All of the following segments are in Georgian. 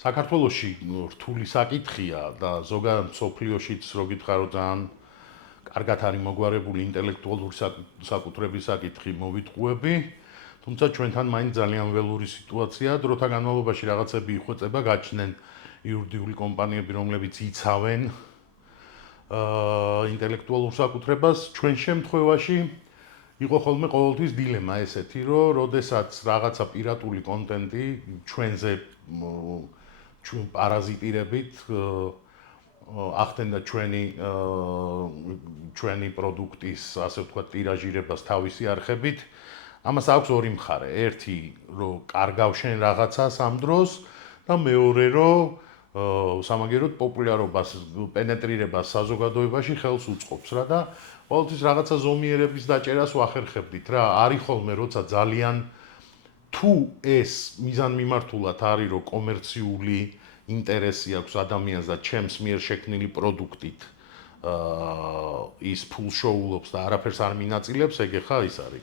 საქართველოში რთული საკითხია და ზოგადად მსოფლიოშიც რო გითხარო ძალიან კარგად არის მოგვარებული ინტელექტუალური საკუთრების საკითხი მოვიტყუები, თუმცა ჩვენთან მაინც ძალიან ველური სიტუაციაა, დროთა განმავლობაში რაღაცები იხვეწება, გაჩნდნენ იურიდიული კომპანიები, რომლებიც იცავენ ინტელექტუალურ საკუთრებას, ჩვენ შემთხვევაში იყო ხოლმე ყოველთვის დილემა ესეთი, რომ როდესაც რაღაცა პირატული კონტენტი ჩვენზე ჩვენ პარაზიტირებით ახდენდა ჩვენი პროდუქტის, ასე ვთქვათ, ტირაჟირებას თავისი არხებით. ამას აქვს ორი მხარე. ერთი, რომ კარგავ შენ რაღაცას ამ დროს და მეორე, რომ სამაგეროდ პოპულარობას, პენეტრირებას საზოგადოებაში ხელს უწყობს რა და ყოველთვის რაღაცა ზომიერების დაჭერას ვახერხებდით რა. არის ხოლმე როცა ძალიან თუ ეს მიზანმიმართულად არის, რომ კომერციული ინტერესი აქვს ადამიანს და ჩემს მიერ შექმნილი პროდუქტით ის ფულს შოულობს და არაფერს არ მინაწილებს, ეგ ხა ის არის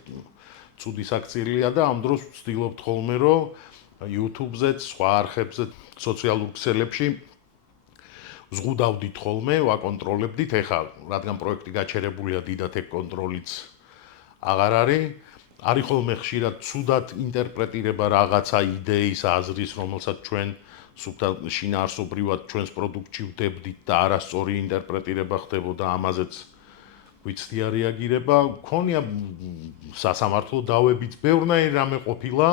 ცუდი საქციელია და ამ დროს ვცდილობთ ხოლმე, რომ YouTube-ზეც, სხვა არხებზე, სოციალურ ქსელებში ზღუდავდით ხოლმე, ვაკონტროლებდით, ეხლა რადგან პროექტი გაჩერებულია, დიდად ეგ კონტროლიც აღარ არის. არის ხოლმე ხშირად ცუდად ინტერპრეტირება რაღაცა იდეის, აზრის, რომელსაც ჩვენ სულთან შინაარსობრივად ჩვენს პროდუქტში ვდებდით და არასწორი ინტერპრეტირება ხდებოდა, ამაზეც ვიცდია რეაგირება. მქონია სასამართლო დავებიც, ბევრნაირი რამე ყოფილა,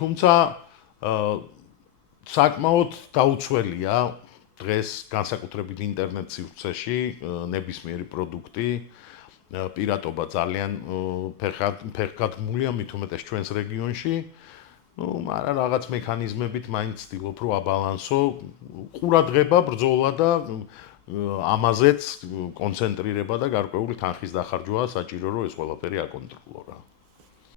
თუმცა საკმაოდ დაუცველია დღეს განსაკუთრებით ინტერნეტ სივრცეში ნებისმიერი პროდუქტი პირატობა ძალიან ფეხგადგმულია, მით უმეტეს ჩვენს რეგიონში. მაგრამ რაღაც მექანიზმებით მაინც ვცდილობ რომ აბალანსო, ყურადღება, ბრძოლა და ამაზეც კონცენტრირება და გარკვეული თანხის დახარჯვაა საჭირო, რომ ეს ყველაფერი აკონტროლო რა.